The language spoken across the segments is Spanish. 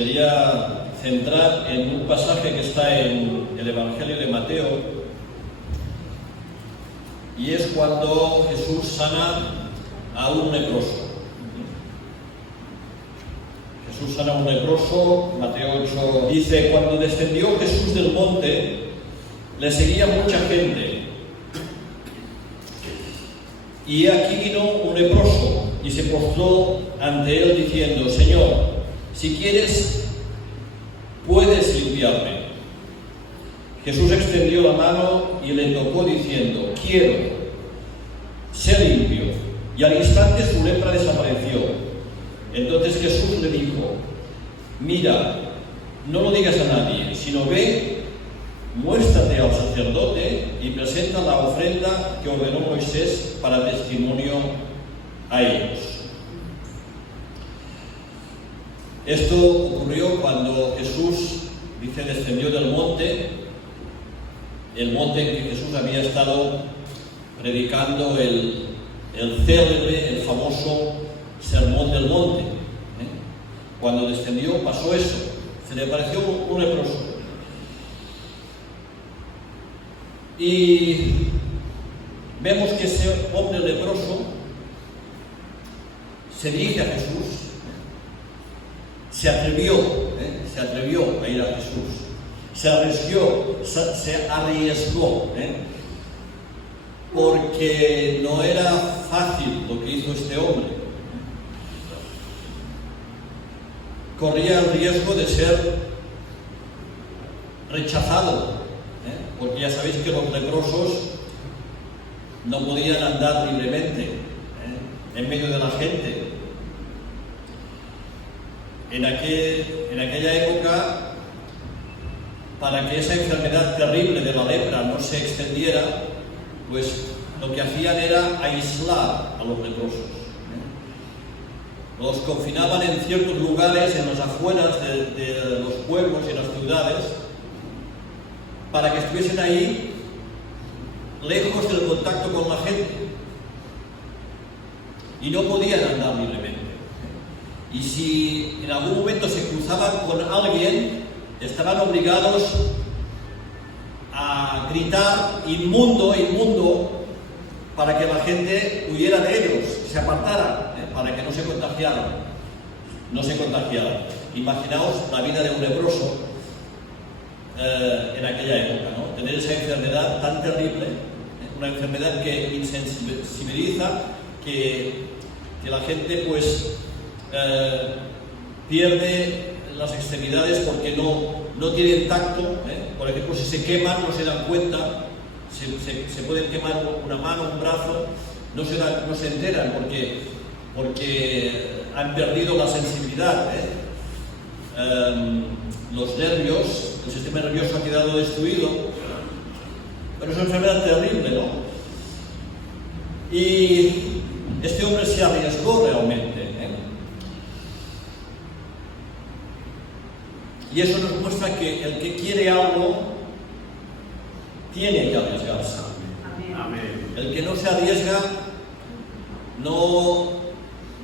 quería centrar en un pasaje que está en el Evangelio de Mateo, y es cuando Jesús sana a un leproso. Jesús sana a un leproso. Mateo 8 dice: cuando descendió Jesús del monte, le seguía mucha gente. Y aquí vino un leproso y se postró ante él diciendo: Señor, si quieres, puedes limpiarme. Jesús extendió la mano y le tocó diciendo: quiero, sé limpio. Y al instante su lepra desapareció. Entonces Jesús le dijo: mira, no lo digas a nadie, sino ve, muéstrate al sacerdote y presenta la ofrenda que ordenó Moisés para testimonio a ellos. Esto ocurrió cuando Jesús, dice, descendió del monte, el monte en que Jesús había estado predicando el célebre, el famoso Sermón del Monte. Cuando descendió pasó eso, se le apareció un leproso. Y vemos que ese hombre leproso se dirige a Jesús, se atrevió a ir a Jesús, se arriesgó, porque no era fácil lo que hizo este hombre. Corría el riesgo de ser rechazado, porque ya sabéis que los leprosos no podían andar libremente en medio de la gente. En aquella época, para que esa enfermedad terrible de la lepra no se extendiera, pues lo que hacían era aislar a los leprosos. Los confinaban en ciertos lugares, en las afueras de los pueblos y en las ciudades, para que estuviesen ahí, lejos del contacto con la gente, y no podían andar libremente. Y si en algún momento se cruzaban con alguien, estaban obligados a gritar: inmundo, inmundo, para que la gente huyera de ellos, se apartara, para que no se contagiaran. Imaginaos la vida de un leproso en aquella época, ¿no? Tener esa enfermedad tan terrible, una enfermedad que insensibiliza, que la gente pues pierde las extremidades porque no tienen tacto. Por ejemplo, si se queman no se dan cuenta, se pueden quemar una mano, un brazo, no se enteran porque han perdido la sensibilidad. Los nervios, el sistema nervioso ha quedado destruido. Pero es una enfermedad terrible, ¿no? Y este hombre se arriesgó realmente. Y eso nos muestra que el que quiere algo tiene que arriesgarse. Amén. El que no se arriesga no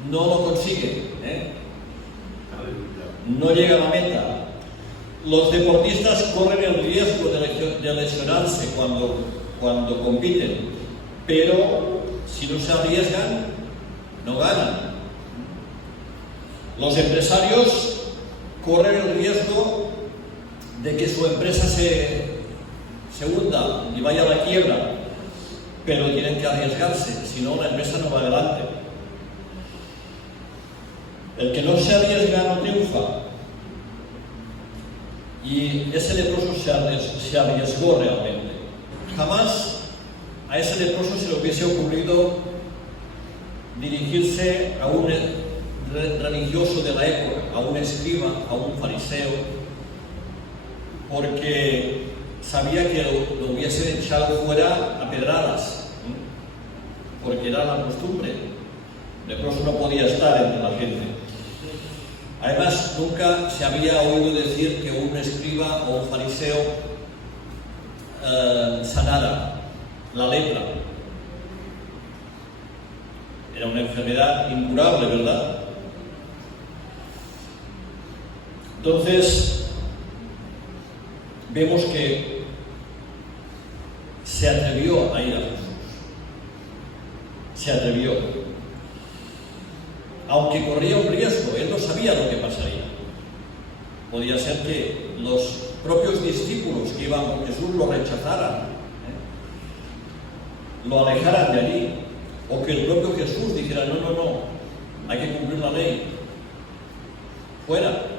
lo consigue, no llega a la meta. Los deportistas corren el riesgo de lesionarse cuando compiten, pero si no se arriesgan, no ganan. Los empresarios corren el riesgo de que su empresa se hunda y vaya a la quiebra, pero tienen que arriesgarse, si no la empresa no va adelante. El que no se arriesga no triunfa. Y ese leproso se arriesgó realmente. Jamás a ese leproso se le hubiese ocurrido dirigirse a un religioso de la época, a un escriba, a un fariseo, porque sabía que lo hubiesen echado fuera a pedradas, porque era la costumbre. El leproso no podía estar entre la gente. Además, nunca se había oído decir que un escriba o un fariseo sanara la lepra. Era una enfermedad incurable, ¿verdad? Entonces, vemos que se atrevió a ir a Jesús. Se atrevió. Aunque corría un riesgo, él no sabía lo que pasaría. Podía ser que los propios discípulos que iban con Jesús lo rechazaran, lo alejaran de allí, o que el propio Jesús dijera: no, hay que cumplir la ley, fuera.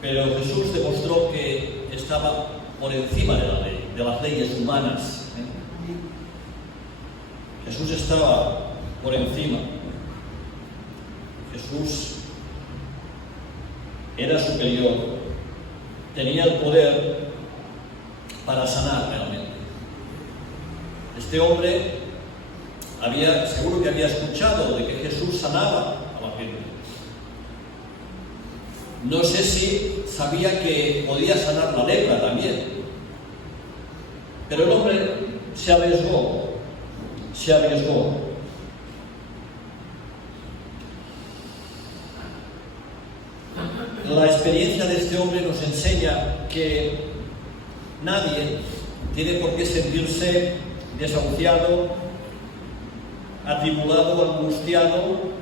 Pero Jesús demostró que estaba por encima de la ley, de las leyes humanas. Jesús estaba por encima. Jesús era superior, tenía el poder para sanar realmente. Este hombre seguro que había escuchado de que Jesús sanaba a la gente. No sé si sabía que podía sanar la lepra también, pero el hombre se arriesgó. La experiencia de este hombre nos enseña que nadie tiene por qué sentirse desahuciado, atribulado, angustiado,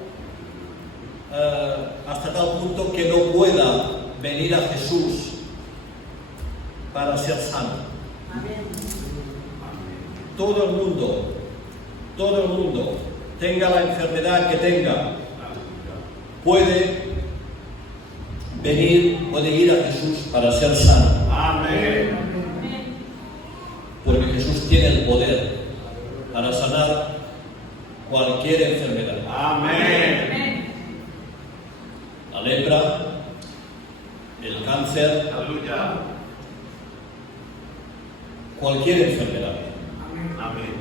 hasta tal punto que no pueda venir a Jesús para ser sano. Amén. Todo el mundo, tenga la enfermedad que tenga, puede ir a Jesús para ser sano. Amén. Porque Jesús tiene el poder para sanar cualquier enfermedad. Amén. La lepra, el cáncer, Aleluya. cualquier enfermedad Amén.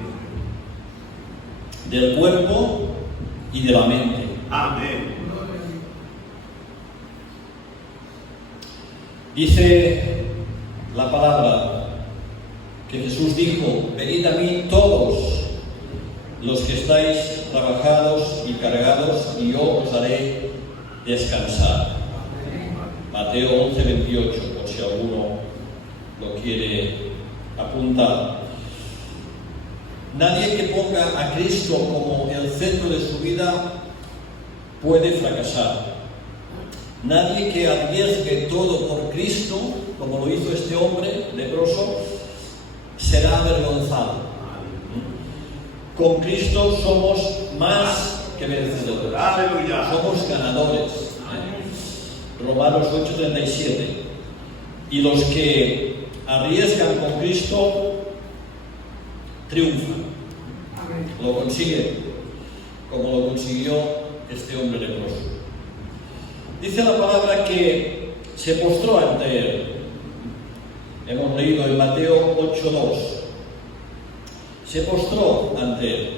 del cuerpo y de la mente. Amén. Dice la palabra que Jesús dijo: venid a mí todos los que estáis trabajados y cargados, y yo os haré descansar. Mateo 11:28, por si alguno lo quiere apuntar. Nadie que ponga a Cristo como el centro de su vida puede fracasar. Nadie que arriesgue todo por Cristo, como lo hizo este hombre leproso, será avergonzado. Con Cristo somos más que vencedores. Aleluya. Somos ganadores. Romanos 8:37. Y los que arriesgan con Cristo triunfan. Lo consiguen, como lo consiguió este hombre leproso. Dice la palabra que se postró ante él. Hemos leído en Mateo 8:2. Se postró ante él.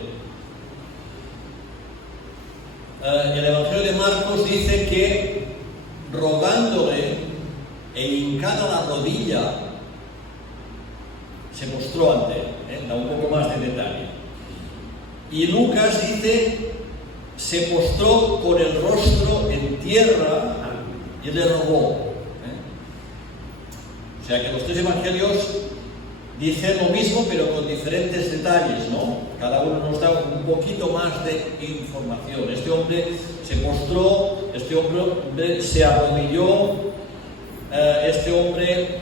El Evangelio de Marcos dice que rogándole e hincada la rodilla se postró ante él. Da un poco más de detalle. Y Lucas dice: se postró con el rostro en tierra y le rogó. O sea que los tres evangelios dicen lo mismo, pero con diferentes detalles, ¿no? Cada uno nos da un poquito más de información. Este hombre se postró, este hombre se arrodilló, este hombre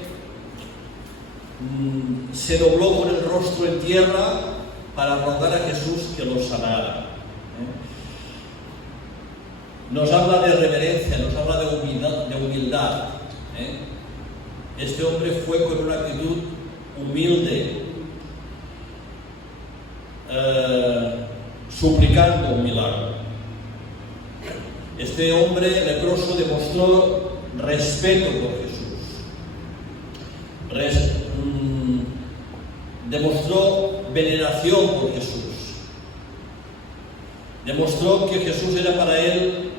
se dobló con el rostro en tierra para rogar a Jesús que lo sanara. Nos habla de reverencia, nos habla de humildad. Este hombre fue con una actitud humilde, suplicando un milagro. Este hombre leproso demostró respeto por Jesús, demostró veneración por Jesús, demostró que Jesús era para él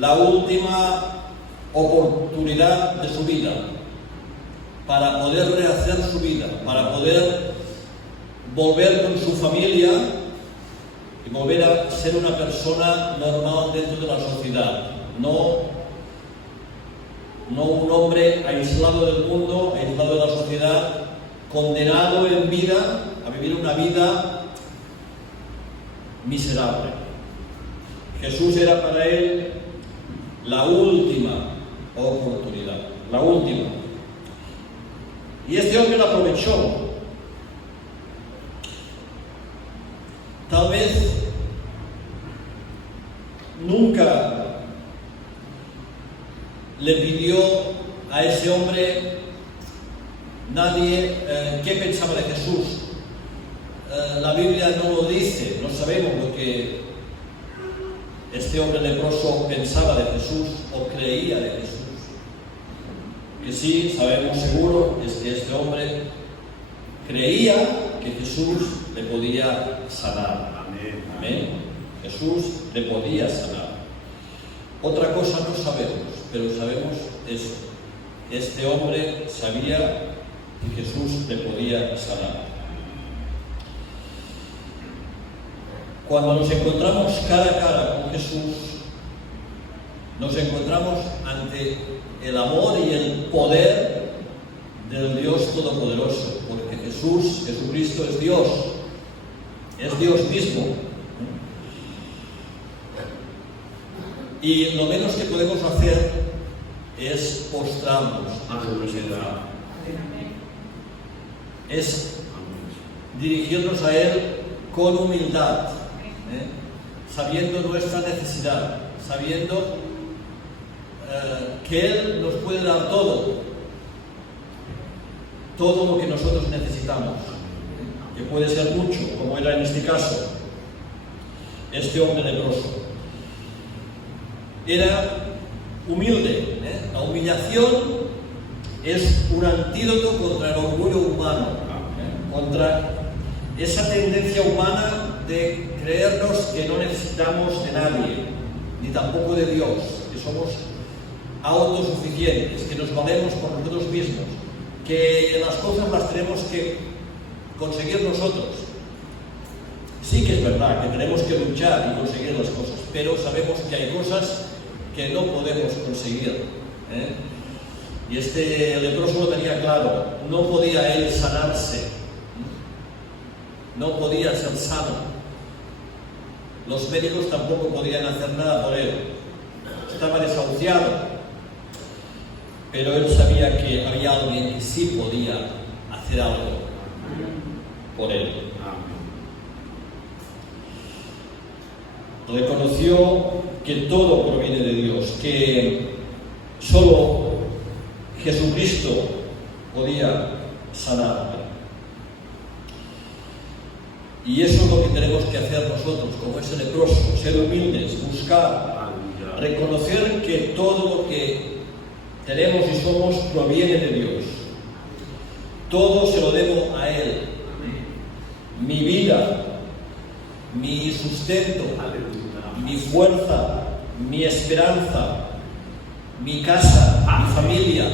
la última oportunidad de su vida, para poder rehacer su vida, para poder volver con su familia y volver a ser una persona normal dentro de la sociedad. no un hombre aislado del mundo, aislado de la sociedad, condenado en vida a vivir una vida miserable. Jesús era para él la última oportunidad, la última. Y este hombre la aprovechó. Tal vez nunca le pidió a ese hombre nadie qué pensaba de Jesús. La Biblia no lo dice, no sabemos lo que este hombre leproso pensaba de Jesús o creía de Jesús. Que sí, sabemos seguro, es que este hombre creía que Jesús le podía sanar. Amén. Amén. Jesús le podía sanar. Otra cosa no sabemos, pero sabemos eso. Este hombre sabía que Jesús le podía sanar. Cuando nos encontramos cara a cara con Jesús, nos encontramos ante el amor y el poder del Dios Todopoderoso, porque Jesucristo es Dios mismo. Y lo menos que podemos hacer es postrarnos a su presencia. Es dirigirnos a Él con humildad, sabiendo nuestra necesidad, sabiendo que Él nos puede dar todo lo que nosotros necesitamos, que puede ser mucho, como era en este caso, este hombre leproso. Era humilde. La humillación es un antídoto contra el orgullo humano, contra esa tendencia humana de creernos que no necesitamos de nadie, ni tampoco de Dios, que somos autosuficientes, que nos valemos por nosotros mismos, que las cosas las tenemos que conseguir nosotros. Sí que es verdad que tenemos que luchar y conseguir las cosas, pero sabemos que hay cosas que no podemos conseguir. Y este leproso lo tenía claro, no podía él sanarse, no podía ser sano. Los médicos tampoco podían hacer nada por él, estaba desahuciado. Pero él sabía que había alguien que sí podía hacer algo por él. Reconoció que todo proviene de Dios, que solo Jesucristo podía sanarle. Y eso es lo que tenemos que hacer nosotros, como ese leproso, ser humildes, buscar, reconocer que todo lo que tenemos y somos proviene de Dios. Todo se lo debo a Él. Mi vida, mi sustento, mi fuerza, mi esperanza, mi casa, mi familia,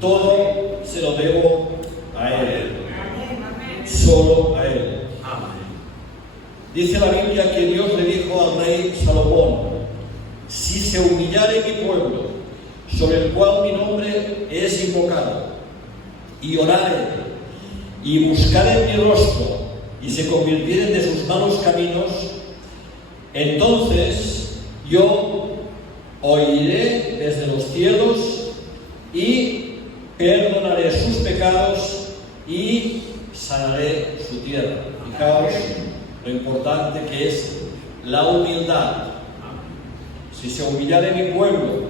todo se lo debo a Él. Solo a Él. Dice la Biblia que Dios le dijo al rey Salomón: si se humillare mi pueblo, sobre el cual mi nombre es invocado, y orare, y buscare mi rostro, y se convirtieren de sus malos caminos, entonces yo oiré desde los cielos y perdonaré sus pecados y sanaré su tierra. Fijaos lo importante que es la humildad. Si se humillare mi pueblo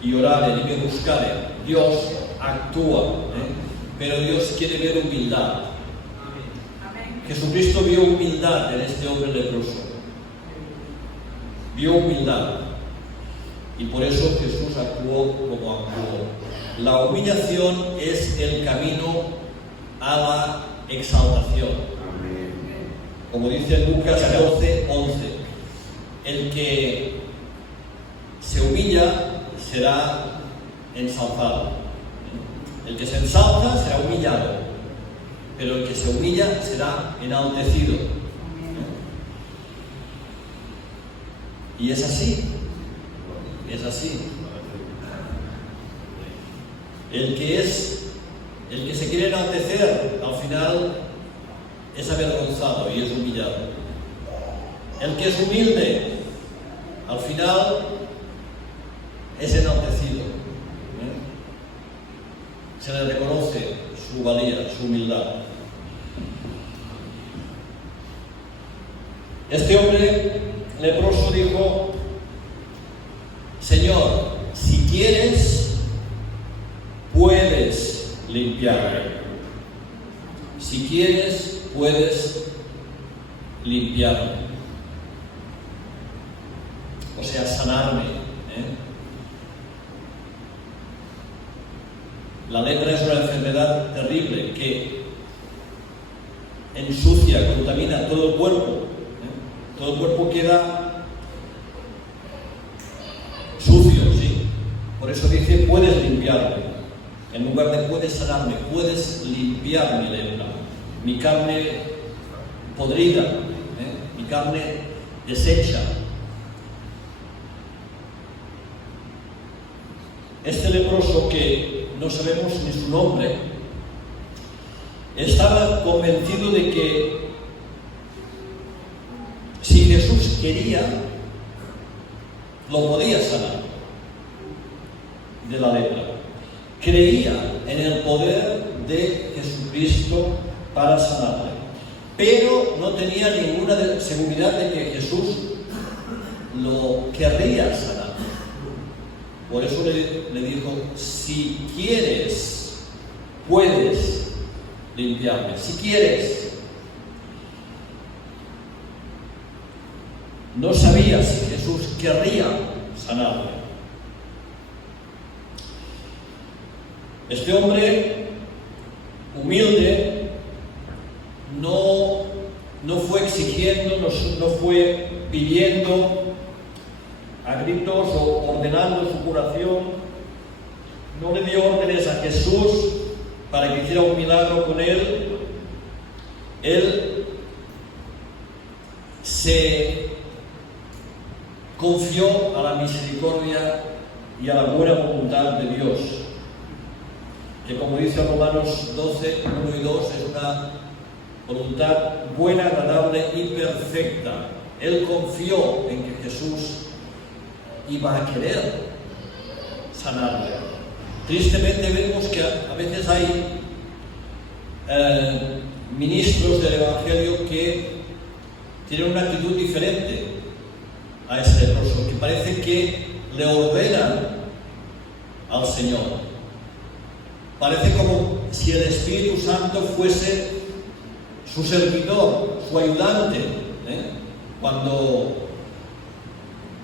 y orare y me buscare, Dios actúa, pero Dios quiere ver humildad. Jesucristo vio humildad en este hombre leproso. Vio humildad. Y por eso Jesús actuó como actuó. La humillación es el camino a la exaltación. Como dice Lucas 12:11, el que se humilla será ensalzado. El que se ensalza será humillado, pero el que se humilla será enaltecido. Y es así. Es así. El que se quiere enaltecer, al final es avergonzado y es humillado. El que es humilde, al final es enaltecido. Se le reconoce su valía, su humildad. Este hombre leproso dijo: Señor, si quieres, puedes limpiarme. Si quieres, puedes limpiarme. O sea, sanarme. La lepra es una enfermedad terrible que ensucia, contamina todo el cuerpo. Todo el cuerpo queda sucio, sí. Por eso dice: puedes limpiarme. En lugar de puedes sanarme, puedes limpiar mi lepra, mi carne podrida, mi carne deshecha. Este leproso, que no sabemos ni su nombre, estaba convencido de que si Jesús quería, lo podía sanar de la lepra. Creía en el poder de Jesucristo para sanarle, pero no tenía ninguna seguridad de que Jesús lo querría sanar. Por eso le dijo: si quieres, puedes limpiarme. Si quieres. No sabía si Jesús querría sanarle. Este hombre humilde no fue exigiendo, no fue pidiendo a gritos o ordenando su curación. No le dio órdenes a Jesús para que hiciera un milagro con él. Él se confió a la misericordia y a la buena voluntad de Dios, que, como dice Romanos 12, 1 y 2, es una voluntad buena, agradable y perfecta. Él confió en que Jesús iba a querer sanarle. Tristemente vemos que a veces hay ministros del Evangelio que tienen una actitud diferente a ese leproso, que parece que le ordenan al Señor. Parece como si el Espíritu Santo fuese su servidor, su ayudante,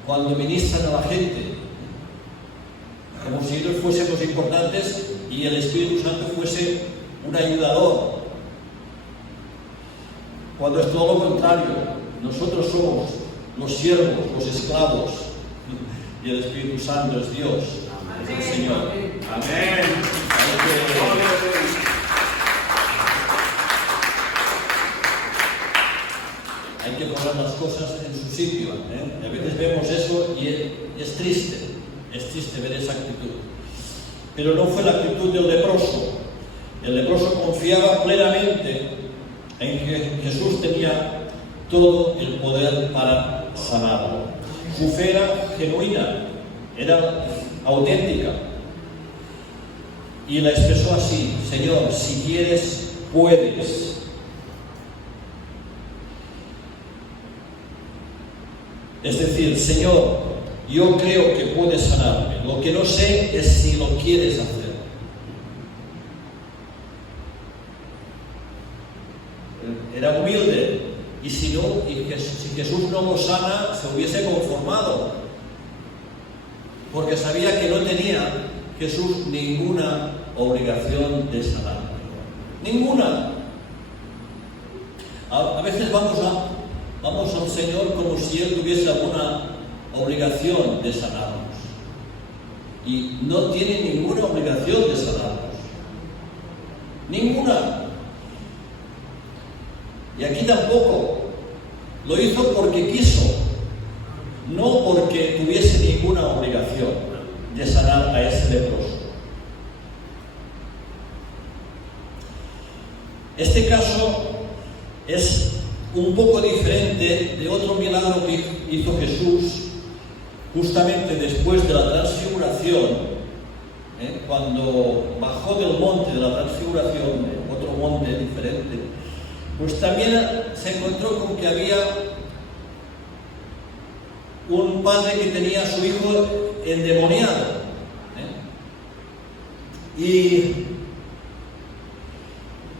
cuando ministran a la gente, como si ellos fuésemos importantes y el Espíritu Santo fuese un ayudador, cuando es todo lo contrario. Nosotros somos los siervos, los esclavos, y el Espíritu Santo es Dios, es el Señor. Amén. Hay que poner las cosas en su sitio. A veces vemos eso y es triste ver esa actitud. Pero no fue la actitud del leproso. El leproso confiaba plenamente en que Jesús tenía todo el poder para sanarlo. Su fe era genuina, era auténtica. Y la expresó así: Señor, si quieres, puedes. Es decir, Señor, yo creo que puedes sanarme. Lo que no sé es si lo quieres hacer. Era humilde. Y si Jesús no lo sana, se hubiese conformado, porque sabía que no tenía Jesús ninguna obligación de sanar. Ninguna. A veces vamos al Señor como si Él tuviese alguna obligación de sanarnos. Y no tiene ninguna obligación de sanarnos. Ninguna. Y aquí tampoco. Lo hizo porque quiso, no porque tuviese ninguna ninguna obligación de sanar a ese leproso. Este caso es un poco diferente de otro milagro que hizo Jesús justamente después de la transfiguración, cuando bajó del monte de la transfiguración, otro monte diferente, pues también se encontró con que había un padre que tenía a su hijo endemoniado. Y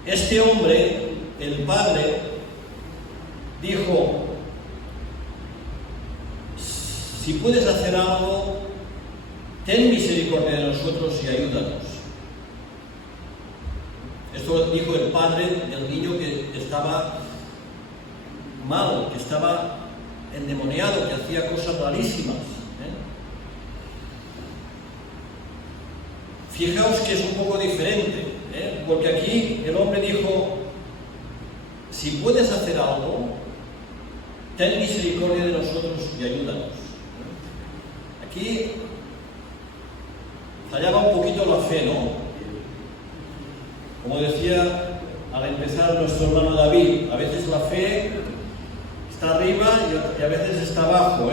este hombre, el padre, dijo: si puedes hacer algo, ten misericordia de nosotros y ayúdanos. Esto dijo el padre del niño que estaba mal, que estaba endemoniado, que hacía cosas rarísimas. Fijaos que es un poco diferente, porque aquí el hombre dijo: si puedes hacer algo, ten misericordia de nosotros y ayúdanos. Aquí fallaba un poquito la fe, ¿no? Como decía al empezar nuestro hermano David, a veces la fe está arriba y a veces está abajo,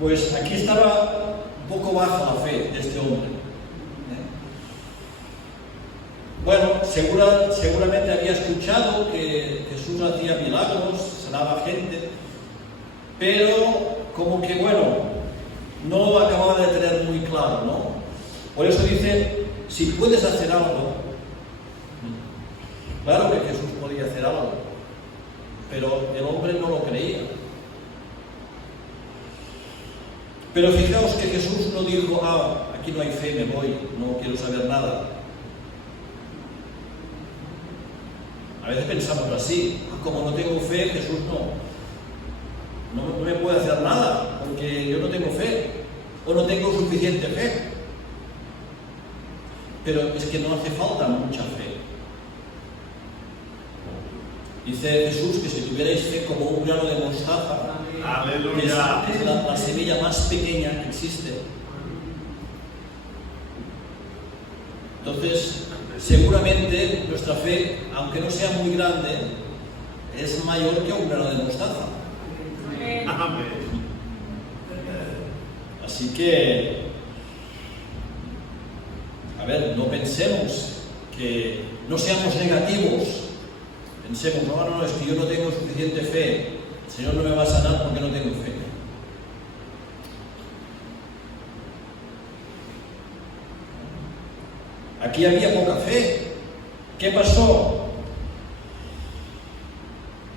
Pues aquí estaba un poco baja la fe de este hombre. Bueno, seguramente había escuchado que Jesús hacía milagros, sanaba gente, pero como que no lo acababa de tener muy claro, ¿no? Por eso dice: si puedes hacer algo. Claro que Jesús podía hacer algo, pero el hombre no lo creía. Pero fijaos que Jesús no dijo: aquí no hay fe, me voy, no quiero saber nada. A veces pensamos así: como no tengo fe, Jesús no me puede hacer nada, porque yo no tengo fe, o no tengo suficiente fe. Pero es que no hace falta mucha fe. Dice Jesús que si tuvierais fe como un grano de mostaza, que es la semilla más pequeña que existe. Entonces, seguramente nuestra fe, aunque no sea muy grande, es mayor que un grano de mostaza. Amén. Así que, a ver, no pensemos que no seamos negativos. Pensemos: no, es que yo no tengo suficiente fe, el Señor no me va a sanar porque no tengo fe. Aquí había poca fe. ¿Qué pasó?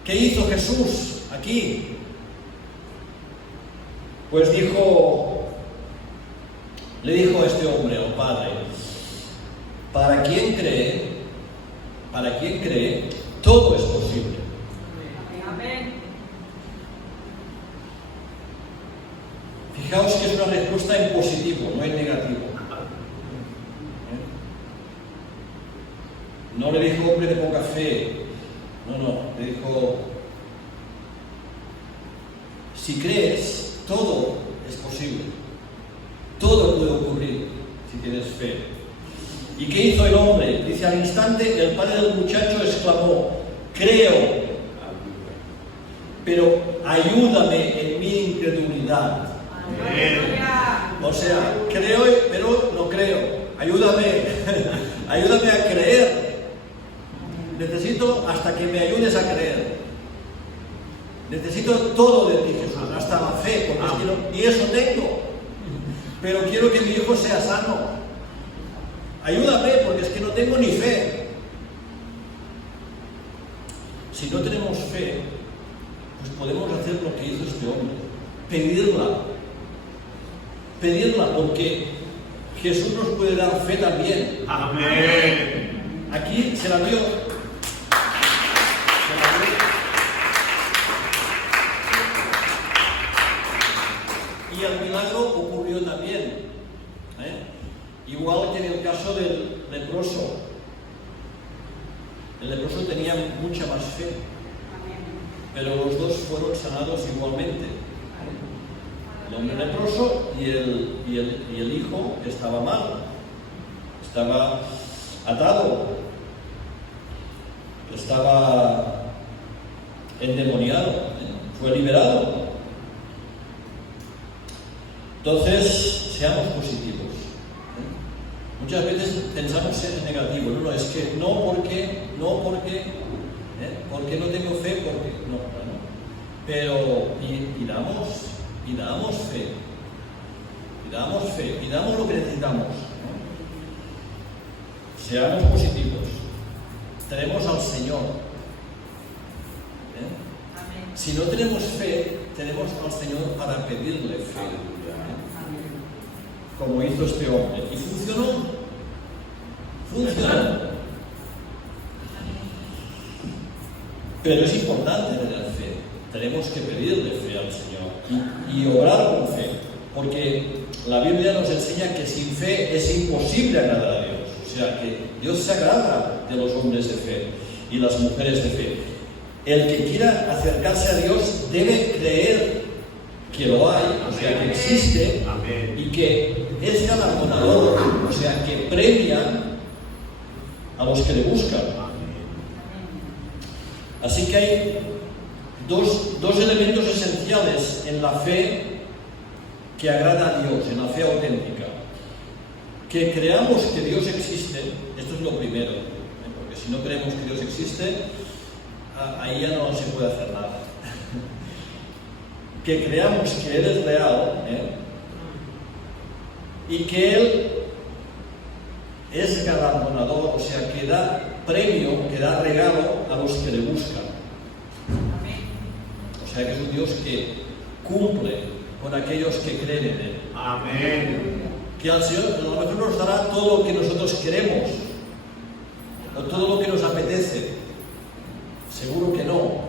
¿Qué hizo Jesús aquí? Pues le dijo a este hombre, al padre: para quien cree, todo es posible. Amén. Fijaos que es una respuesta en positivo, no en negativo. No le dijo hombre de poca fe, no, le dijo: si crees, todo es posible, todo puede ocurrir si tienes fe. ¿Y qué hizo el hombre? Dice: al instante el padre del muchacho exclamó: creo, pero ayúdame en mi incredulidad. O sea, creo, pero no creo. Ayúdame, ayúdame a creer. Necesito hasta que me ayudes a creer. Necesito todo de ti, Jesús, hasta la fe, porque es que ni eso tengo. Pero quiero que mi hijo sea sano. Ayúdame, porque es que no tengo ni fe. Si no tenemos fe, pues podemos hacer lo que hizo este hombre: pedirla, porque Jesús nos puede dar fe también. Amén. Aquí se la dio. Y el milagro ocurrió también. Igual que en el caso del leproso. El leproso tenía mucha más fe, pero los dos fueron sanados igualmente. El hombre leproso y el hijo estaba mal, estaba atado, estaba endemoniado, fue liberado. Entonces, seamos positivos. Muchas veces pensamos en negativo, no, es que porque no tengo fe, porque no. Pero, y damos fe, y damos lo que necesitamos, ¿no? Seamos positivos, tenemos al Señor. Si no tenemos fe, tenemos al Señor para pedirle fe, como hizo este hombre, y funcionó. Pero es importante tener fe. Tenemos que pedirle fe al Señor y obrar con fe, porque la Biblia nos enseña que sin fe es imposible agradar a Dios. O sea, que Dios se agrada de los hombres de fe y las mujeres de fe. El que quiera acercarse a Dios debe creer que lo hay, o sea, que existe. Amén. Y que es galardonador, o sea, que premia a los que le buscan. Así que hay dos elementos esenciales en la fe que agrada a Dios, en la fe auténtica. Que creamos que Dios existe, esto es lo primero, porque si no creemos que Dios existe, ahí ya no se puede hacer nada. Que creamos que Él es real, y que Él es galardonador, o sea, que da premio, que da regalo a los que le buscan. O sea, que es un Dios que cumple con aquellos que creen en Él. Amén. Que al Señor a lo mejor nos dará todo lo que nosotros queremos, o todo lo que nos apetece. Seguro que no.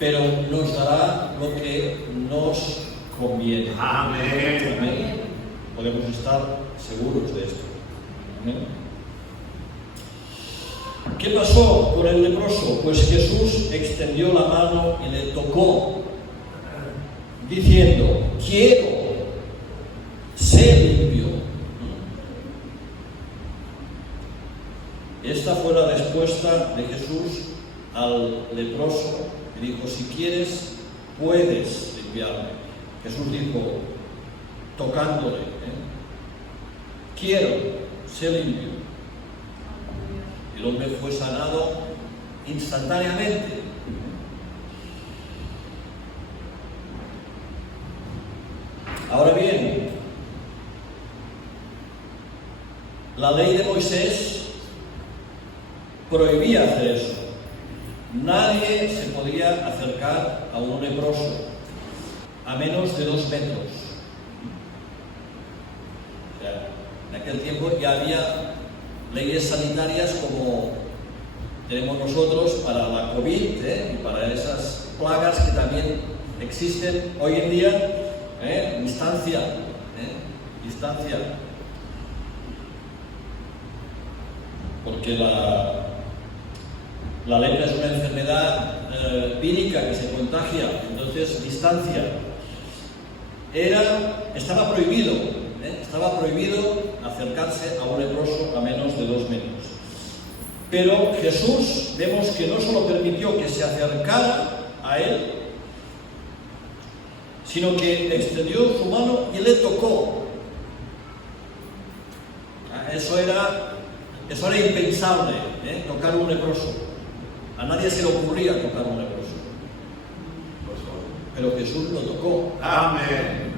Pero nos dará lo que nos conviene. Amén. Amén. Podemos estar seguros de esto. Amén. ¿Qué pasó con el leproso? Pues Jesús extendió la mano y le tocó, diciendo: quiero, sé limpio. Esta fue la respuesta de Jesús al leproso, que dijo: si quieres, puedes limpiarme. Jesús dijo, tocándole, quiero, sé limpio. El hombre fue sanado instantáneamente. Ahora bien, la ley de Moisés prohibía hacer eso. Nadie se podía acercar a un leproso a menos de 2 metros. O sea, en aquel tiempo ya había leyes sanitarias como tenemos nosotros para la COVID, y para esas plagas que también existen hoy en día. Distancia. Porque la lepra es una enfermedad vírica que se contagia, entonces distancia. Estaba prohibido acercarse a un leproso a menos de 2 metros. Pero Jesús vemos que no solo permitió que se acercara a él, sino que extendió su mano y le tocó. Eso era impensable, tocar un leproso. A nadie se le ocurría tocar un leproso. Pero Jesús lo tocó. Amén.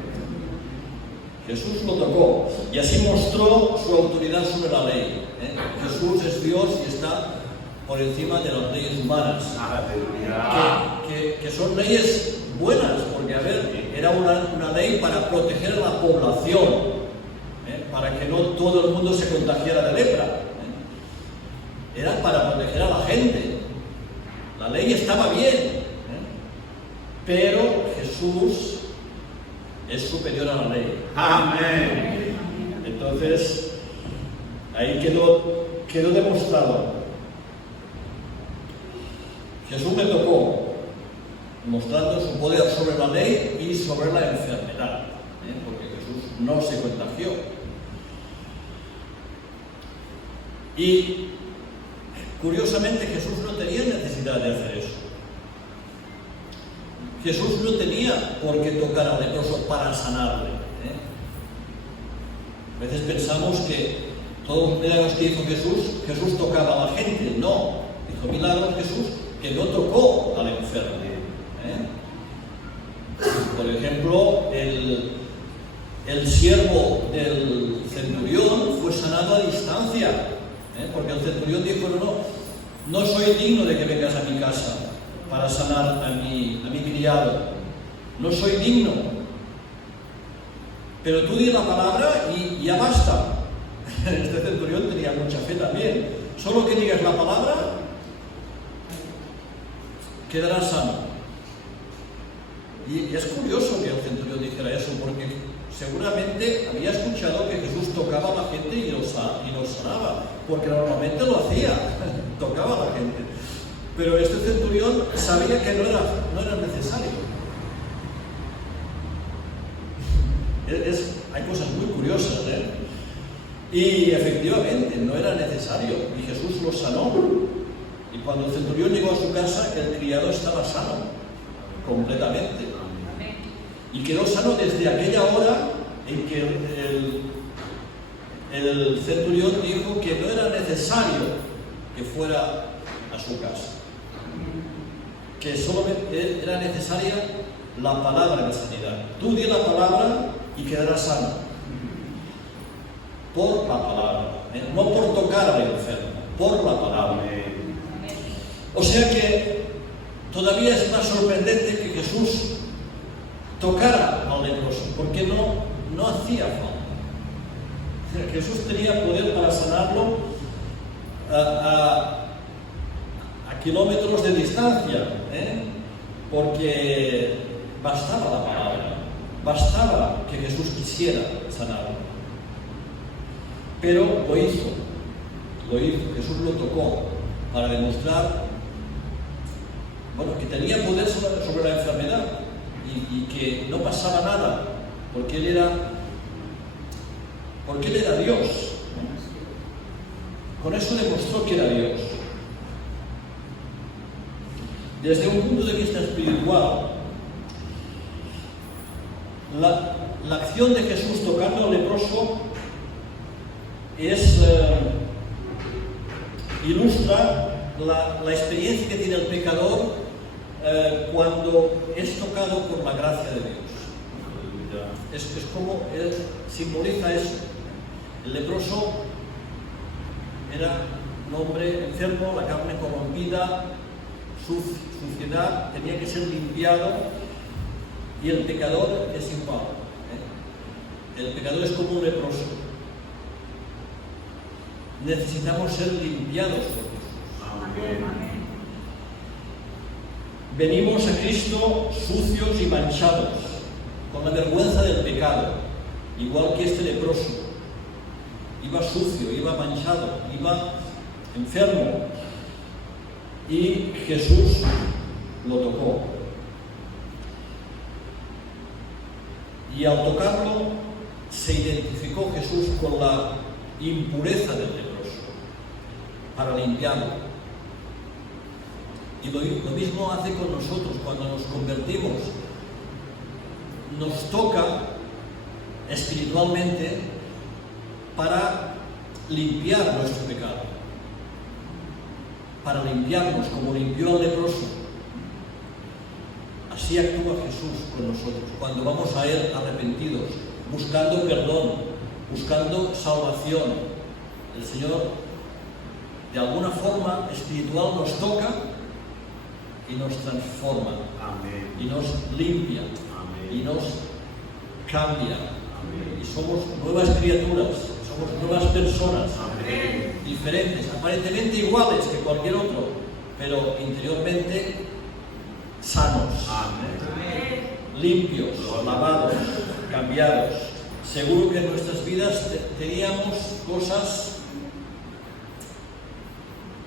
Jesús lo tocó y así mostró su autoridad sobre la ley. Jesús es Dios y está por encima de las leyes humanas. Aleluya. Que son leyes buenas, porque era una ley para proteger a la población, para que no todo el mundo se contagiara de lepra. Era para proteger a la gente. La ley estaba bien, pero Jesús es superior a la ley. Amén. Entonces, ahí quedó demostrado. Jesús le tocó, mostrando su poder sobre la ley y sobre la enfermedad. porque Jesús no se contagió. Y curiosamente Jesús no tenía necesidad de hacer eso. Jesús no tenía por qué tocar al leproso para sanarle. A veces pensamos que todos los milagros que hizo Jesús tocaba a la gente. No, hizo milagros Jesús que no tocó al enfermo. Por ejemplo, el siervo del centurión fue sanado a distancia, porque el centurión dijo, no soy digno de que vengas a mi casa para sanar a mi criado. No soy digno. Pero tú di la palabra y ya basta. Este centurión tenía mucha fe también. Solo que digas la palabra, quedará sano. Y es curioso que el centurión dijera eso, porque seguramente había escuchado que Jesús tocaba a la gente y los sanaba, porque normalmente lo hacía, tocaba a la gente. Pero este centurión sabía que no era necesario. Hay cosas muy curiosas, Y efectivamente no era necesario, y Jesús lo sanó. Y cuando el centurión llegó a su casa, el criado estaba sano, completamente. Y quedó sano desde aquella hora en que el centurión dijo que no era necesario que fuera a su casa, que solamente era necesaria la palabra de sanidad. Tú di la palabra y quedarás sano. Por la palabra, no por tocar al enfermo, por la palabra. O sea que todavía es más sorprendente que Jesús tocara al leproso, porque no hacía falta. Jesús tenía poder para sanarlo a kilómetros de distancia, porque bastaba la palabra, bastaba que Jesús quisiera sanarlo. Pero lo hizo, Jesús lo tocó para demostrar, que tenía poder sobre la enfermedad y que no pasaba nada, porque Él era Dios. Con eso demostró que era Dios. Desde un punto de vista espiritual, la acción de Jesús tocando al leproso ilustra la experiencia que tiene el pecador cuando es tocado por la gracia de Dios. Es como simboliza eso. El leproso era un hombre enfermo, la carne corrompida, suciedad, tenía que ser limpiado, y el pecador es igual. El pecador es como un leproso. Necesitamos ser limpiados por Jesús. Venimos a Cristo sucios y manchados, con la vergüenza del pecado, igual que este leproso. Iba sucio, iba manchado, iba enfermo, y Jesús lo tocó. Y al tocarlo se identificó Jesús con la impureza del leproso para limpiarlo. Y lo mismo hace con nosotros cuando nos convertimos. Nos toca espiritualmente para limpiar nuestro pecado, para limpiarnos como limpió al leproso. Así actúa Jesús con nosotros cuando vamos a Él arrepentidos, buscando perdón, buscando salvación. El Señor de alguna forma espiritual nos toca y nos transforma. Amén. Y nos limpia. Amén. Y nos cambia. Amén. Y somos nuevas criaturas, somos nuevas personas. Amén. Diferentes, aparentemente iguales que cualquier otro, pero interiormente sanos. Amén. Limpios, lavados, cambiados. Seguro que en nuestras vidas teníamos cosas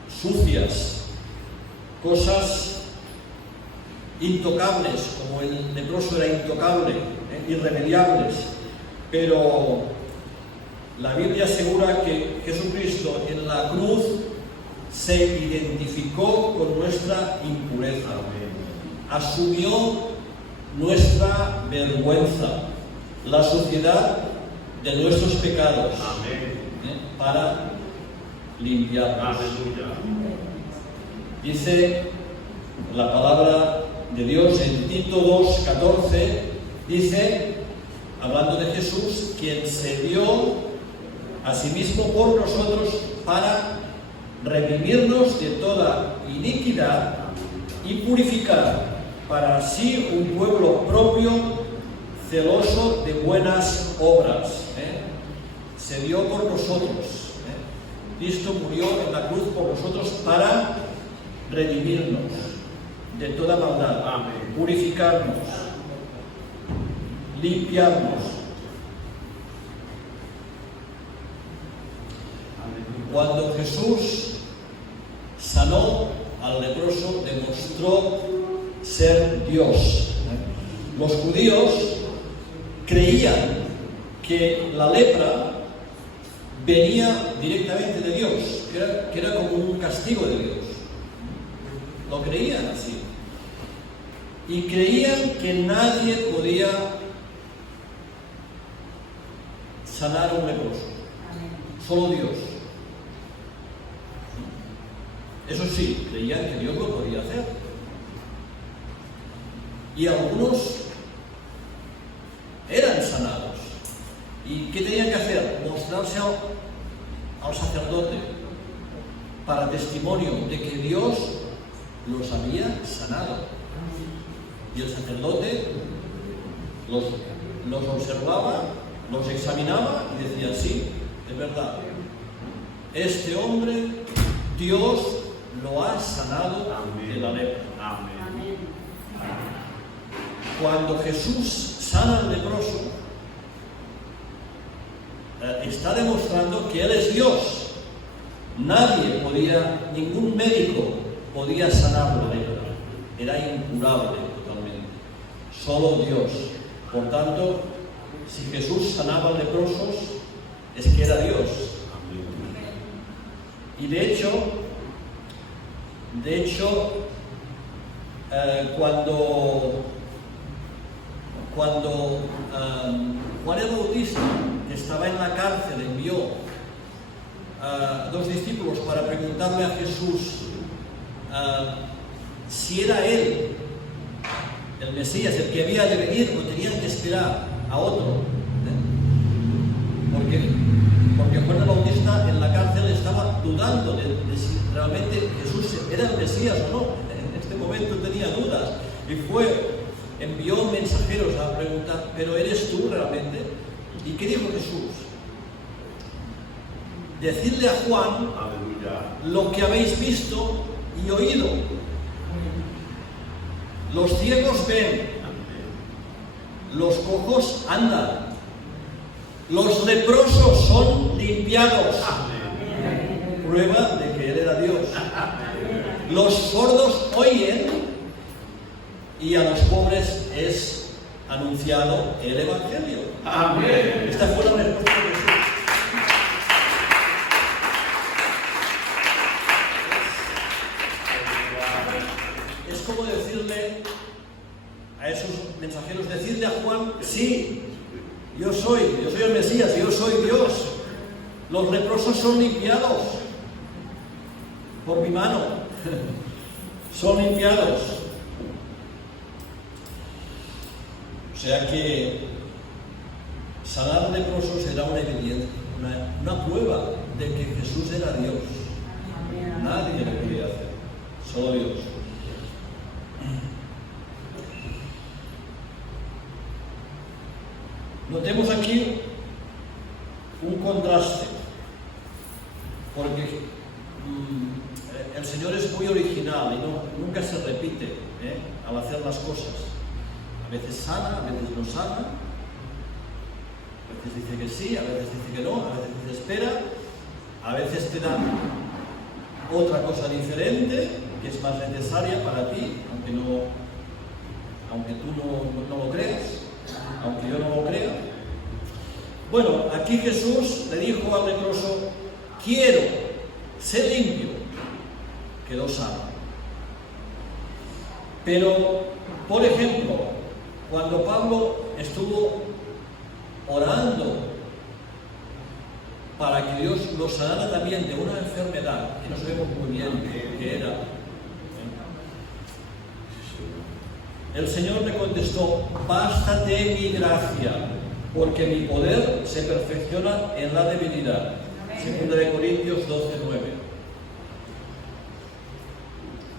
sucias, cosas intocables, como el leproso era intocable, irremediables, pero la Biblia asegura que Jesucristo en la cruz se identificó con nuestra impureza, asumió nuestra vergüenza, la suciedad de nuestros pecados, para limpiarnos. Dice la palabra de Dios en Tito 2:14, dice, hablando de Jesús, quien se dio a sí mismo por nosotros para redimirnos de toda iniquidad y purificar para sí un pueblo propio, celoso de buenas obras. Se dio por nosotros. Cristo murió en la cruz por nosotros para redimirnos de toda maldad, purificarnos, limpiarnos. Cuando Jesús sanó al leproso, demostró ser Dios. Los judíos creían que la lepra venía directamente de Dios, que era como un castigo de Dios. Lo creían así. Y creían que nadie podía sanar a un leproso, solo Dios. Eso sí, creían que Dios lo podía hacer. Y algunos eran sanados. ¿Y qué tenían que hacer? Mostrarse al sacerdote para testimonio de que Dios los había sanado. Y el sacerdote los observaba, los examinaba y decía, sí, es verdad. Este hombre, Dios lo ha sanado de la lepra. Cuando Jesús sana al leproso, está demostrando que Él es Dios. Nadie podía, ningún médico podía sanar la lepra. Era incurable totalmente. Solo Dios. Por tanto, si Jesús sanaba a leprosos, es que era Dios. Y de hecho, cuando Juan el Bautista, que estaba en la cárcel, envió a 2 discípulos para preguntarle a Jesús si era él el Mesías, el que había de venir, o tenían que esperar a otro. Porque Juan el Bautista en la cárcel estaba dudando de si realmente Jesús era el Mesías o no. En este momento tenía dudas y envió mensajeros a preguntar, ¿pero eres tú realmente? ¿Y qué dijo Jesús? Decidle a Juan lo que habéis visto y oído. Los ciegos ven, los cojos andan, los leprosos son limpiados. Prueba de que Él era Dios. Los sordos oyen y a los pobres es anunciado el Evangelio. Amén. Esta fue la respuesta de Jesús. Es como decirle a esos mensajeros, decirle a Juan, sí, yo soy el Mesías, yo soy Dios. Los leprosos son limpiados por mi mano. Son limpiados. O sea que sanar leprosos era una evidencia, una prueba de que Jesús era Dios. Nadie lo podía hacer, solo Dios. Notemos aquí un contraste, porque el Señor es muy original y nunca se repite al hacer las cosas. A veces sana, a veces no sana, a veces dice que sí, a veces dice que no, a veces dice espera, a veces te da otra cosa diferente que es más necesaria para ti, aunque tú no lo creas. aunque yo no lo crea. Bueno, aquí Jesús le dijo al leproso: quiero, sé limpio. Quedó sano. Pero, por ejemplo, cuando Pablo estuvo orando para que Dios lo sanara también de una enfermedad que no sabemos muy bien qué era, el Señor le contestó: bástate mi gracia, porque mi poder se perfecciona en la debilidad. 2 Corintios 12:9.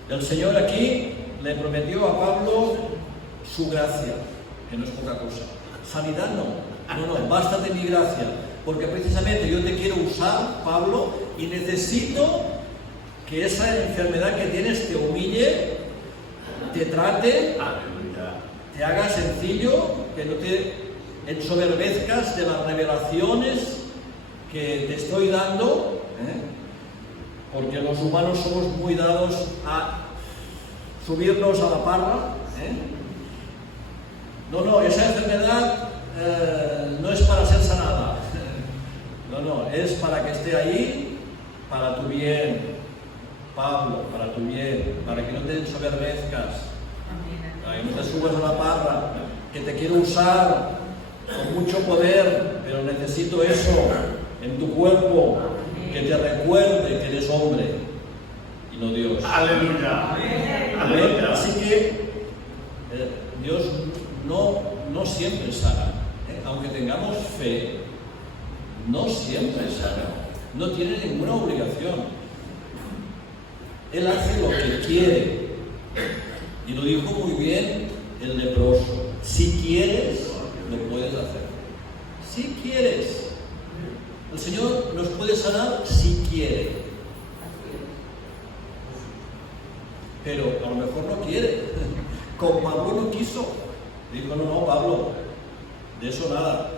El Señor aquí le prometió a Pablo su gracia, que no es poca cosa. Sanidad no, bástate mi gracia, porque precisamente yo te quiero usar, Pablo, y necesito que esa enfermedad que tienes te humille, te trate, te haga sencillo, que no te ensoberbezcas de las revelaciones que te estoy dando, porque los humanos somos muy dados a subirnos a la parra. No, esa enfermedad no es para ser sanada. No, es para que esté ahí, para tu bien, Pablo, para tu bien, para que no te ensoberbezcas, para que no te subas a la parra, que te quiero usar con mucho poder, pero necesito eso en tu cuerpo, que te recuerde que eres hombre y no Dios. Aleluya. Aleluya. Así que Dios no siempre sana, aunque tengamos fe, no siempre sana, no tiene ninguna obligación. Él hace lo que quiere, y lo dijo muy bien el leproso: si quieres, lo puedes hacer. Si quieres. El Señor nos puede sanar si quiere, pero a lo mejor no quiere. Con Pablo no quiso. Dijo: no, Pablo, de eso nada.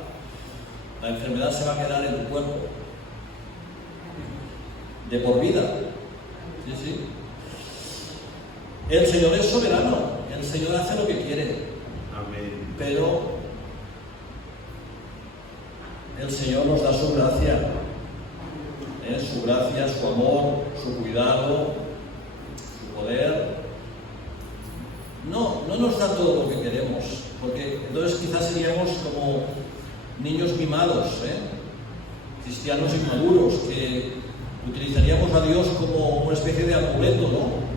La enfermedad se va a quedar en tu cuerpo de por vida. Sí. El Señor es soberano. El Señor hace lo que quiere. Amén. Pero el Señor nos da su gracia, su gracia, su amor, su cuidado, su poder. No nos da todo lo que queremos, porque entonces quizás seríamos como niños mimados, cristianos inmaduros, que utilizaríamos a Dios como una especie de amuleto, ¿no?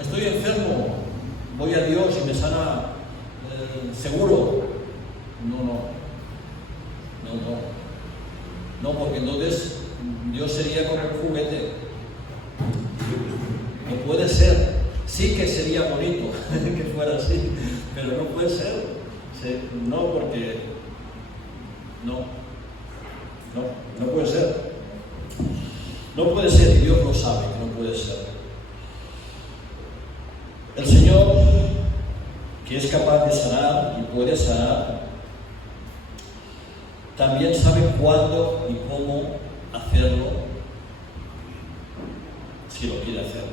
Estoy enfermo, voy a Dios y me sana seguro. No, porque entonces Dios sería como un juguete. No puede ser. Sí que sería bonito que fuera así, pero no puede ser. No, porque no puede ser. No puede ser, y Dios lo sabe que no puede ser. El Señor, que es capaz de sanar y puede sanar, también sabe cuándo y cómo hacerlo, si lo quiere hacer.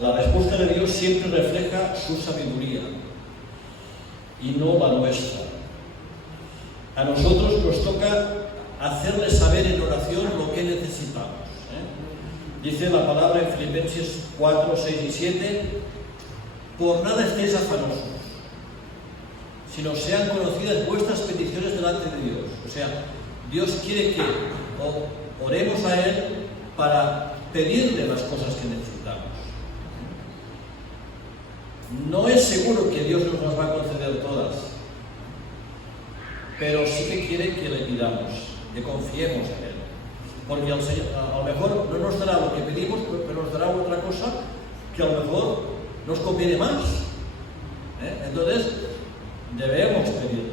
La respuesta de Dios siempre refleja su sabiduría y no la nuestra. A nosotros nos toca hacerle saber en oración lo que necesitamos. Dice la palabra en Filipenses 4, 6 y 7: por nada estéis afanosos, sino sean conocidas vuestras peticiones delante de Dios. O sea, Dios quiere que oremos a Él para pedirle las cosas que necesitamos. No es seguro que Dios nos las va a conceder todas, pero sí que quiere que le pidamos, que confiemos en Él. Porque el Señor a lo mejor no nos dará lo que pedimos, pero nos dará otra cosa que a lo mejor nos conviene más. Entonces, debemos pedirle.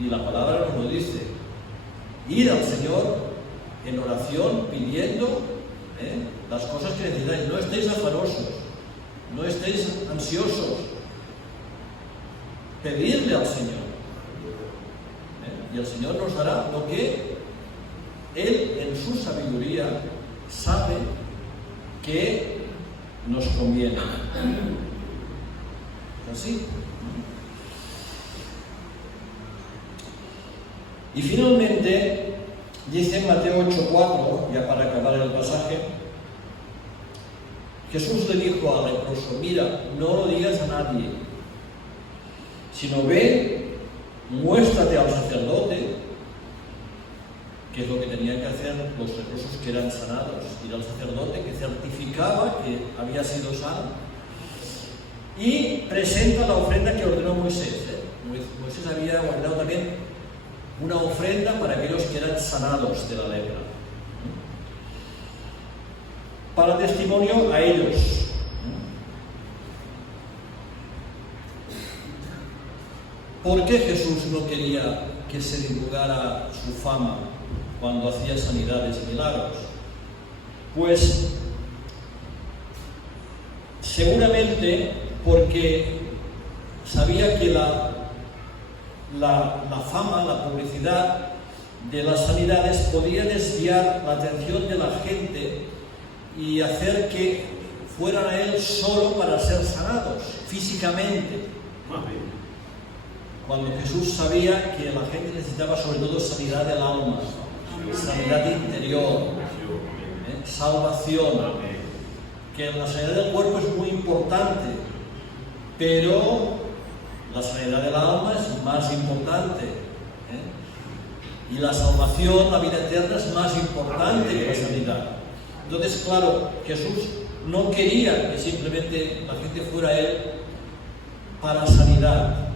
Y la palabra nos lo dice: ir al Señor en oración pidiendo las cosas que necesitáis. No estéis afanosos, no estéis ansiosos. Pedirle al Señor. Y el Señor nos dará lo que Él, en su sabiduría, sabe que nos conviene. ¿Así? Y finalmente, dice en Mateo 8:4, ya para acabar el pasaje, Jesús le dijo al leproso: mira, no lo digas a nadie, sino ve, muéstrate al sacerdote, que es lo que tenían que hacer los leprosos que eran sanados, ir al sacerdote que certificaba que había sido sano, y presenta la ofrenda que ordenó Moisés. Moisés había ordenado también una ofrenda para aquellos que eran sanados de la lepra, para testimonio a ellos. ¿Por qué Jesús no quería que se divulgara su fama cuando hacía sanidades y milagros? Pues seguramente porque sabía que la fama, la publicidad de las sanidades podía desviar la atención de la gente y hacer que fueran a él solo para ser sanados físicamente, cuando Jesús sabía que la gente necesitaba sobre todo sanidad del alma, sanidad interior, salvación, que la sanidad del cuerpo es muy importante, pero la sanidad del alma es más importante, y la salvación, la vida eterna, es más importante que la sanidad. Entonces, claro, Jesús no quería que simplemente la gente fuera a él para sanidad.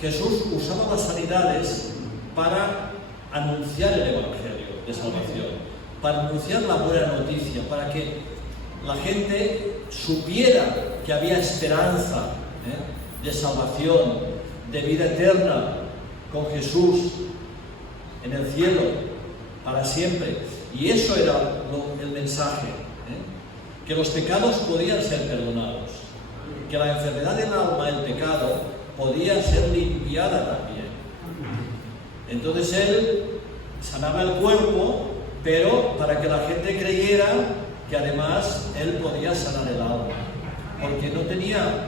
Jesús usaba las sanidades para anunciar el Evangelio de salvación, para anunciar la buena noticia, para que la gente supiera que había esperanza de salvación, de vida eterna con Jesús en el cielo para siempre. Y eso era el mensaje, que los pecados podían ser perdonados, que la enfermedad del alma, el pecado, podía ser limpiada también. Entonces él sanaba el cuerpo, pero para que la gente creyera que además él podía sanar el alma, porque no tenía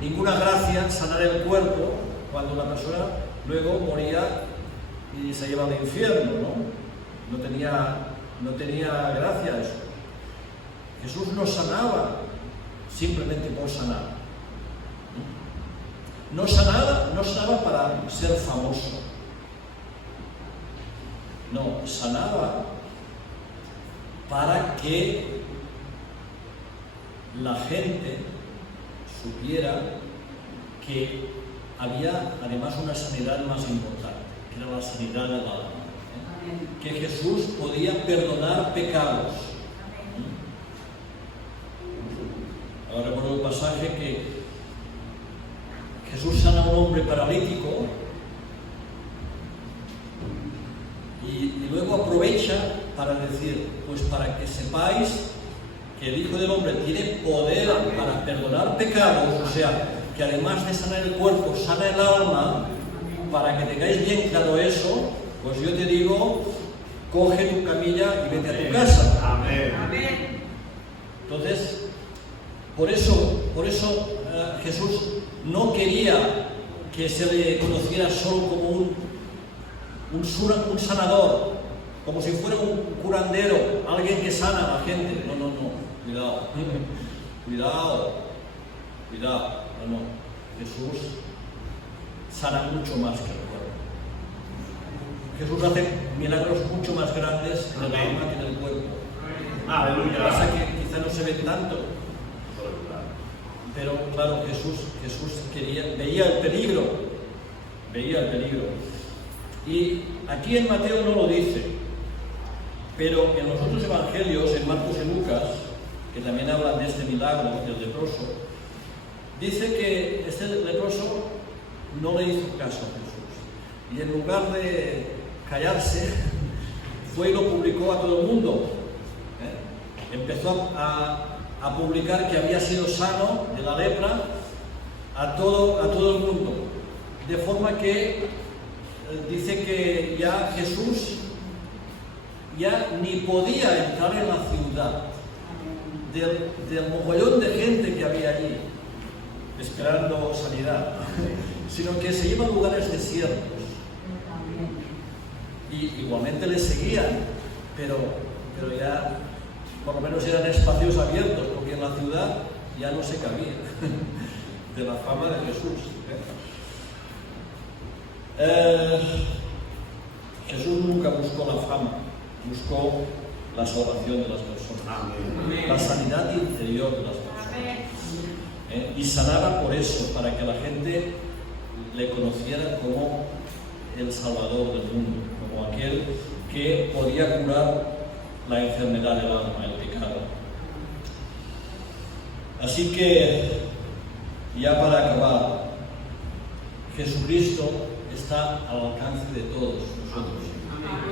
ninguna gracia sanar el cuerpo cuando la persona luego moría y se lleva al infierno, ¿no? No tenía gracia eso. Jesús no sanaba simplemente por sanar. No sanaba para ser famoso. No, sanaba para que la gente supiera que había además una sanidad más importante, que era la sanidad del alma, que Jesús podía perdonar pecados. Ahora recuerdo el pasaje que Jesús sana a un hombre paralítico y luego aprovecha para decir, pues para que sepáis que el Hijo del Hombre tiene poder para perdonar pecados, o sea, que además de sanar el cuerpo, sana el alma. Para que tengáis bien claro eso, pues yo te digo, coge tu camilla y vete a tu casa. Amén. Entonces, por eso Jesús no quería que se le conociera solo como un sanador, como si fuera un curandero, alguien que sana a la gente. No, cuidado. No. Jesús sana mucho más que el cuerpo. Jesús hace milagros mucho más grandes en el alma que en el cuerpo. Lo que pasa es que quizá no se ven tanto. Pero claro, Jesús veía el peligro. Y aquí en Mateo no lo dice, pero en los otros evangelios, en Marcos y Lucas, que también hablan de este milagro del leproso, dice que este leproso no le hizo caso a Jesús. Y en lugar de callarse, fue y lo publicó a todo el mundo. Empezó a publicar que había sido sano de la lepra a todo el mundo. De forma que dice que ya Jesús ya ni podía entrar en la ciudad del mogollón de gente que había allí esperando sanidad, sino que se iba a lugares desiertos. Y igualmente les seguían, pero ya por lo menos eran espacios abiertos, porque en la ciudad ya no se cabía de la fama de Jesús. Jesús nunca buscó la fama, buscó la salvación de las personas, Amén. la sanidad interior de las personas. Y sanaba por eso, para que la gente le conociera como el Salvador del mundo, como aquel que podía curar la enfermedad del alma, el pecado. Así que, ya para acabar, Jesucristo está al alcance de todos nosotros,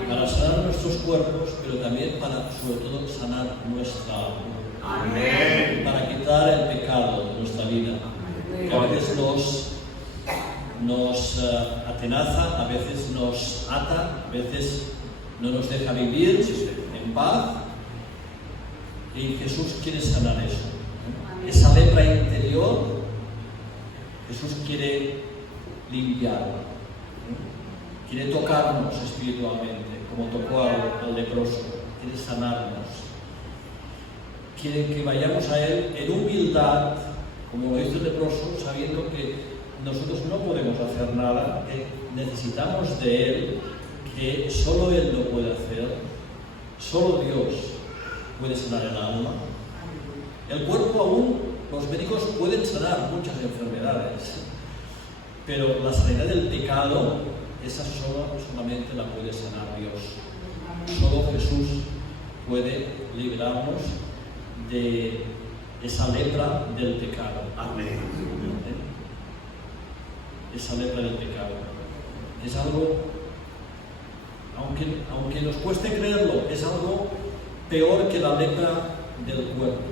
para sanar nuestros cuerpos, pero también para, sobre todo, sanar nuestra alma. Amén. Para quitar el pecado de nuestra vida, que a veces nos atenaza, a veces nos ata, a veces no nos deja vivir en paz. Y Jesús quiere sanar eso. Esa lepra interior, Jesús quiere limpiarla. Quiere tocarnos espiritualmente, como tocó al leproso. Quiere sanarnos. Quiere que vayamos a Él en humildad, como lo hizo el leproso, sabiendo que nosotros no podemos hacer nada, que necesitamos de Él, que solo Él lo puede hacer, solo Dios puede sanar el alma. El cuerpo aún, los médicos pueden sanar muchas enfermedades, pero la sanidad del pecado, esa solamente la puede sanar Dios. Solo Jesús puede liberarnos de esa lepra del pecado. Amén. Esa lepra del pecado. Es algo, aunque nos cueste creerlo, es algo peor que la lepra del cuerpo.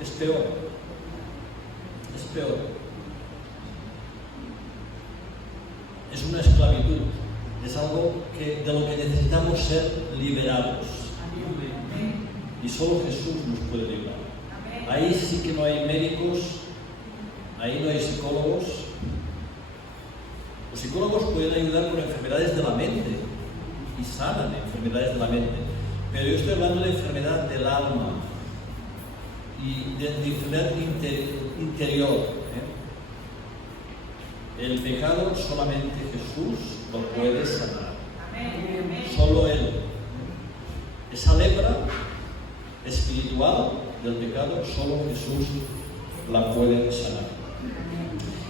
Es peor. Es peor. Es una esclavitud. Es algo de lo que necesitamos ser liberados. Y solo Jesús nos puede librar. Ahí sí que no hay médicos, ahí no hay psicólogos. Los psicólogos pueden ayudar con enfermedades de la mente y sanan enfermedades de la mente. Pero yo estoy hablando de enfermedad del alma y de enfermedad interior. El pecado solamente Jesús lo puede sanar. Solo Él. Esa lepra espiritual del pecado, solo Jesús la puede sanar.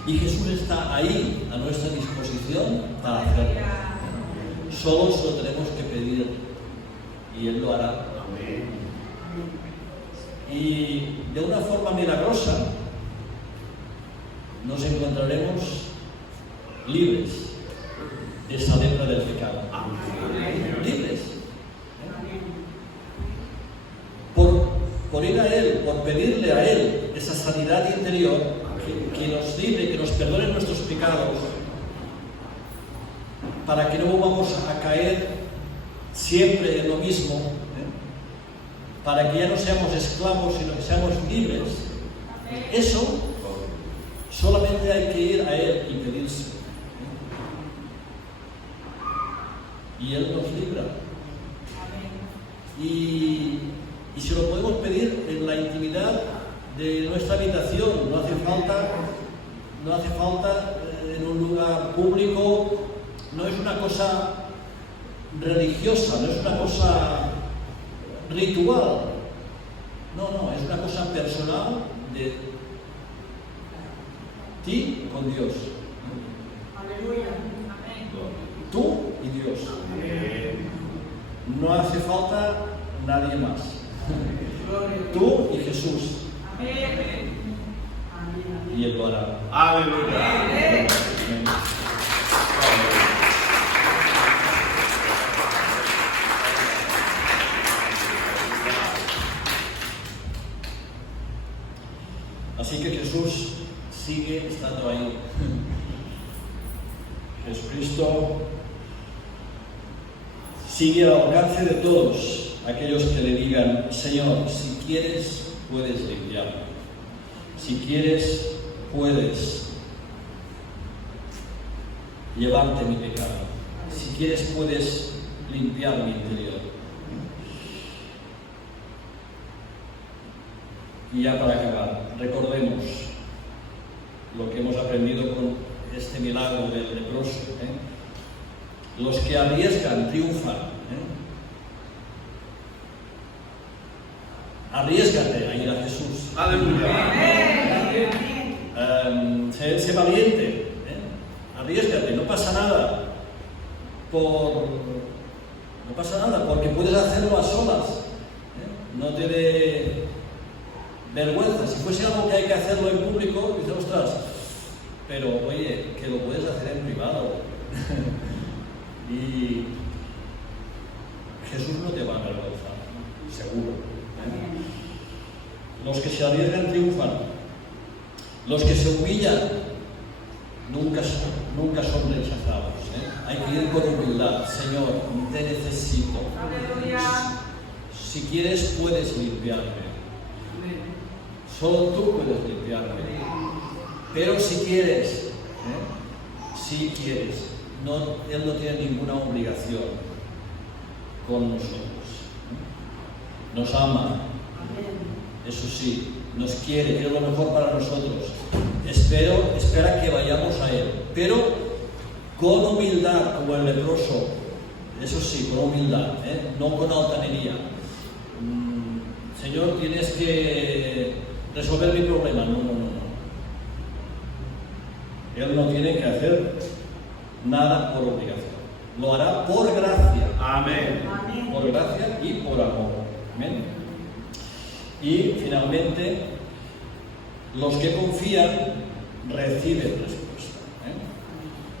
Y Jesús está ahí a nuestra disposición para hacerlo. Solo se lo tenemos que pedir y Él lo hará. Amén. Y de una forma milagrosa nos encontraremos libres de esa lepra del pecado. Amén. Libres. Por ir a Él, por pedirle a Él esa sanidad interior, que nos libre, que nos perdone nuestros pecados, para que no vamos a caer siempre en lo mismo, para que ya no seamos esclavos, sino que seamos libres. Eso solamente hay que ir a Él y pedirse. Y Él nos libra. Y se lo podemos pedir en la intimidad de nuestra habitación. No hace falta en un lugar público. No es una cosa religiosa, no es una cosa ritual. No, es una cosa personal de ti con Dios. Aleluya. Tú y Dios. No hace falta nadie más. Tú y Jesús. Y Él lo hará. Aleluya. Amén. Así que Jesús sigue estando ahí. Jesucristo sigue al alcance de todos aquellos que le digan: Señor, si quieres, puedes limpiarme. Si quieres, puedes llevarte mi pecado. Si quieres, puedes limpiar mi interior. Y ya para acabar, recordemos lo que hemos aprendido con este milagro del leproso. Los que arriesgan triunfan. Arriésgate a ir a Jesús. Sé valiente. Arriésgate, no pasa nada. No pasa nada, porque puedes hacerlo a solas. No te dé vergüenza. Si fuese algo que hay que hacerlo en público, dices: ostras, pero oye, que lo puedes hacer en privado. Y Jesús no te va a avergonzar, seguro. Los que se arriesgan triunfan. Los que se humillan nunca son rechazados. Hay que ir con humildad. Señor, te necesito. Si quieres, puedes limpiarme. Solo tú puedes limpiarme. Pero si quieres, Él no tiene ninguna obligación con nosotros. Nos ama. Eso sí, nos quiere lo mejor para nosotros. Espera que vayamos a Él, pero con humildad, como el leproso. Eso sí, con humildad, no con altanería. Señor, tienes que resolver mi problema. No. Él no tiene que hacer nada por obligación. Lo hará por gracia. Amén. Por gracia y por amor. Amén. Y finalmente, los que confían reciben respuesta.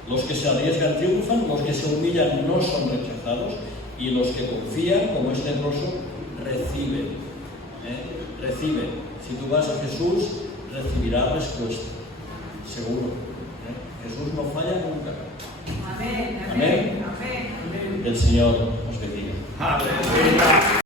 Los que se arriesgan triunfan, los que se humillan no son rechazados, y los que confían, como este leproso, reciben. Reciben. Si tú vas a Jesús, recibirás respuesta. Seguro. Jesús no falla nunca. Amén. Amén. El Señor os bendiga. Aleluya.